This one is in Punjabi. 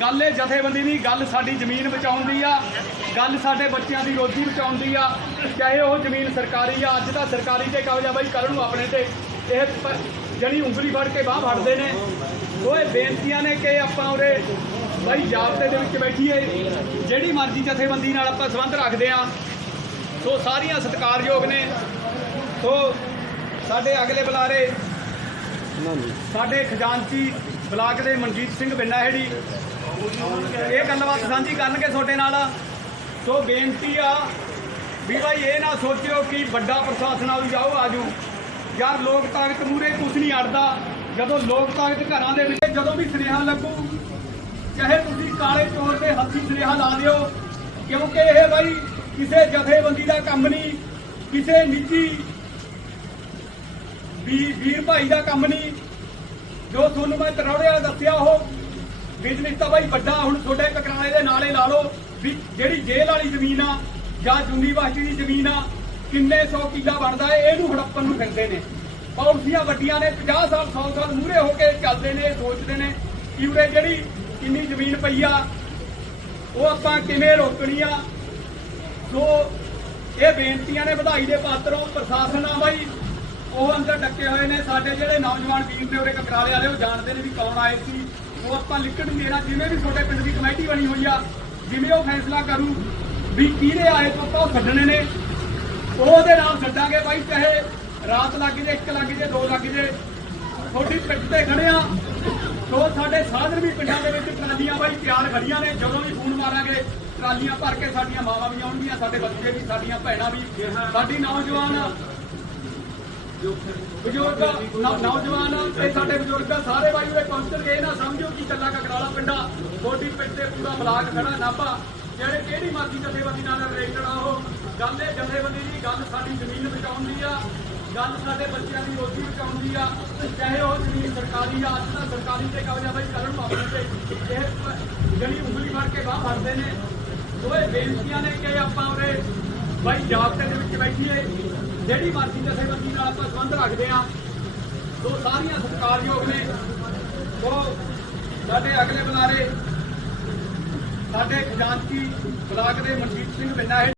ਗੱਲ ਇਹ ਜਥੇਬੰਦੀ ਦੀ ਗੱਲ ਸਾਡੀ ਜ਼ਮੀਨ ਬਚਾਉਣ ਦੀ ਆ ਗੱਲ ਸਾਡੇ ਬੱਚਿਆਂ ਦੀ ਰੋਜ਼ੀ ਬਚਾਉਣ ਦੀ ਆ ਚਾਹੇ ਉਹ ਜ਼ਮੀਨ ਸਰਕਾਰੀ ਆ ਅੱਜ ਤਾਂ ਸਰਕਾਰੀ ਤੇ ਕਬਜ਼ਾ ਬਾਈ ਕੱਲ ਨੂੰ ਆਪਣੇ ਤੇ। ਇਹ ਜਿਹੜੀ ਉਂਗਲੀ ਫੜ ਕੇ ਬਾਹ ਫੜਦੇ ਨੇ। ਉਹ ਇਹ ਬੇਨਤੀਆਂ ਨੇ ਕਿ ਆਪਾਂ ਉਰੇ ਬਾਈ ਜਾਬਤੇ ਦੇ ਵਿੱਚ ਬੈਠੀਏ। ਜਿਹੜੀ ਮਰਜ਼ੀ ਜਥੇਬੰਦੀ ਨਾਲ ਆਪਾਂ ਸੰਬੰਧ ਰੱਖਦੇ ਆ। ਸੋ ਸਾਰੀਆਂ ਸਤਿਕਾਰਯੋਗ ਨੇ। ਸੋ ਸਾਡੇ ਅਗਲੇ ਬੁਲਾਰੇ ਸਾਡੇ ਖਜ਼ਾਨਚੀ ਬਲਾਕ ਦੇ ਮਨਜੀਤ ਸਿੰਘ ਬਿੰਨਾਹੇੜੀ ਇਹ ਗੱਲਬਾਤ ਸਾਂਝੀ ਕਰਨਗੇ ਤੁਹਾਡੇ ਨਾਲ। ਸੋ ਬੇਨਤੀ ਆ ਵੀ ਭਾਈ ਇਹ ਨਾ ਸੋਚਿਓ ਕਿ ਵੱਡਾ ਪ੍ਰਸ਼ਾਸਨ ਆਉ ਜਾਓ, ਆਜੂ। ਯਾਰ ਲੋਕ ਤਾਕਤ ਮੂਰੇ ਕੁਝ ਨਹੀਂ ਅੜਦਾ। ਜਦੋਂ ਲੋਕ ਤਾਕਤ ਘਰਾਂ ਦੇ ਵਿੱਚ ਜਦੋਂ ਵੀ ਸੁਨੇਹਾ ਲੱਗੂ, ਚਾਹੇ ਤੁਸੀਂ ਕਾਲੇ ਚੋਰ ਦੇ ਹੱਥੀ ਸੁਨੇਹਾ ਲਾ ਦਿਓ, ਕਿਉਂਕਿ ਇਹ ਭਾਈ ਕਿਸੇ ਜਥੇਬੰਦੀ ਦਾ ਕੰਮ ਨਹੀਂ, ਕਿਸੇ ਨਿੱਜੀ ਵੀ ਵੀਰ ਭਾਈ ਦਾ ਕੰਮ ਨਹੀਂ। ਜੋ ਤੁਹਾਨੂੰ ਮੈਂ ਤਰੌੜਿਆ ਦੱਸਿਆ, ਉਹ ਬਿਜ਼ਨਸ ਤਾਂ ਬਾਈ ਵੱਡਾ, ਹੁਣ ਤੁਹਾਡੇ ਕਕਰਾਲੇ ਦੇ ਨਾਲੇ ਲਾ ਲਓ ਵੀ ਜਿਹੜੀ ਜੇਲ੍ਹ ਵਾਲੀ ਜ਼ਮੀਨ ਆ ਜਾਂ ਯੂਨੀਵਰਸਿਟੀ ਦੀ ਜ਼ਮੀਨ ਆ, ਕਿੰਨੇ ਸੌ ਕਿੱਲਾ ਬਣਦਾ ਹੈ ਇਹਨੂੰ ਹੜੱਪਣ ਨੂੰ ਫਿਰਦੇ ਨੇ। ਪਾਲਿਸੀਆਂ ਵੱਡੀਆਂ ਨੇ 50 ਸਾਲ 100 ਸਾਲ ਮੂਰੇ ਹੋ ਕੇ ਚੱਲਦੇ ਨੇ ਸੋਚਦੇ ਨੇ ਕਿ ਉਰੇ ਜਿਹੜੀ ਕਿੰਨੀ ਜ਼ਮੀਨ ਪਈ ਆ, ਉਹ ਆਪਾਂ ਕਿਵੇਂ ਰੋਕਣੀ ਆ। ਸੋ ਇਹ ਬੇਨਤੀਆਂ ਨੇ ਵਧਾਈ ਦੇ ਪਾਤਰੋਂ ਪ੍ਰਸ਼ਾਸਨ ਆ ਬਾਈ। ਉਹ ਅੰਦਰ ਡੱਕੇ ਹੋਏ ਨੇ, ਸਾਡੇ ਜਿਹੜੇ ਨੌਜਵਾਨ ਵੀਰ ਨੇ ਉਰੇ ਕਕਰਾਲੇ ਵਾਲੇ, ਉਹ ਜਾਣਦੇ ਨੇ ਵੀ ਕੌਣ ਆਏ ਸੀ। ਉਹ ਆਪਾਂ ਲਿਖਣ ਨਹੀਂ ਦੇਣਾ, ਜਿਵੇਂ ਵੀ ਤੁਹਾਡੇ ਪਿੰਡ ਦੀ ਕਮੇਟੀ ਬਣੀ ਹੋਈ ਆ, ਜਿਵੇਂ ਉਹ ਫੈਸਲਾ ਕਰੂ ਵੀ ਕਿਹਦੇ ਆਏ ਤੋਂ ਆਪਾਂ ਉਹ ਛੱਡਣੇ ਨੇ। ਉਹਦੇ ਨਾਲ ਛੱਡਾਂਗੇ ਬਾਈ ਚਾਹੇ ਰਾਤ ਲੱਗ ਜੇ, ਇੱਕ ਲੱਗ ਜੇ, ਦੋ ਲੱਗ ਜੇ। ਤੁਹਾਡੀ ਪਿੰਡ ਤੇ ਖੜੇ ਆ। ਸੋ ਸਾਡੇ ਸਾਧਨ ਵੀ ਪਿੰਡਾਂ ਦੇ ਵਿੱਚ ਟਰਾਲੀਆਂ ਬਾਈ ਤਿਆਰ ਖੜੀਆਂ ਨੇ, ਜਦੋਂ ਵੀ ਫੋਨ ਮਾਰਾਂਗੇ, ਟਰਾਲੀਆਂ ਭਰ ਕੇ ਸਾਡੀਆਂ ਮਾਵਾਂ ਵੀ ਆਉਣਗੀਆਂ, ਸਾਡੇ ਬੱਚੇ ਵੀ, ਸਾਡੀਆਂ ਭੈਣਾਂ ਵੀ, ਸਾਡੀ ਨੌਜਵਾਨ ਬਜ਼ੁਰਗ ਨੌਜਵਾਨ ਤੇ ਸਾਡੇ ਬਜ਼ੁਰਗ ਸਾਰੇ ਬਾਈ ਉਰੇ ਪਹੁੰਚਣਗੇ ਇਹ ਨਾ, ਸਮਝੋ ਕਿ ਕੱਲਾ ਕਕਰਾਲਾ ਪਿੰਡਾ, ਤੁਹਾਡੀ ਪਿੰਡ ਤੇ ਪੂਰਾ ਬਲਾਕ ਖੜਾ ਨਾਭਾ। ਜਿਹੜੇ ਕਿਹੜੀ ਮਰਜ਼ੀ ਜਥੇਬੰਦੀ ਨਾਲ ਰਿਲੇਟਡ ਆ ਉਹ, ਗੱਲ ਇਹ ਜਥੇਬੰਦੀ ਦੀ, ਗੱਲ ਸਾਡੀ ਜ਼ਮੀਨ ਬਚਾਉਣ ਦੀ ਆ, ਗੱਲ ਸਾਡੇ ਬੱਚਿਆਂ ਦੀ ਰੋਜ਼ੀ ਬਚਾਉਣ ਦੀ ਆ, ਚਾਹੇ ਉਹ ਜ਼ਮੀਨ ਸਰਕਾਰੀ ਆ, ਅੱਜ ਤਾਂ ਸਰਕਾਰੀ ਤੇ ਕਬਜ਼ਾ ਬਾਈ ਕਰਨ ਨੂੰ ਤੇ ਇਹ ਪ- ਜਿਹੜੀ ਉਂਗਲੀ ਫੜ ਕੇ ਬਾਹਰ ਫੜਦੇ ਨੇ ਉਹ ਇਹ ਬੇਨਤੀਆਂ ਨੇ ਕਿ ਆਪਾਂ ਉਰੇ ਬਾਈ ਜਾਬਤੇ ਦੇ ਵਿੱਚ ਬੈਠੀਏ ਜਿਹੜੀ ਮਰਜ਼ੀ ਜਥੇਬੰਦੀ ਨਾਲ ਆਪਾਂ ਸੰਬੰਧ ਰੱਖਦੇ ਆ। ਸੋ ਸਾਰੀਆਂ ਸਤਿਕਾਰਯੋਗ ਨੇ। ਸੋ ਸਾਡੇ ਅਗਲੇ ਬੁਲਾਰੇ, ਸਾਡੇ ਖਜ਼ਾਨਚੀ ਬਲਾਕ ਦੇ ਮਨਜੀਤ ਸਿੰਘ ਬਿੰਨਾ ਹੈ।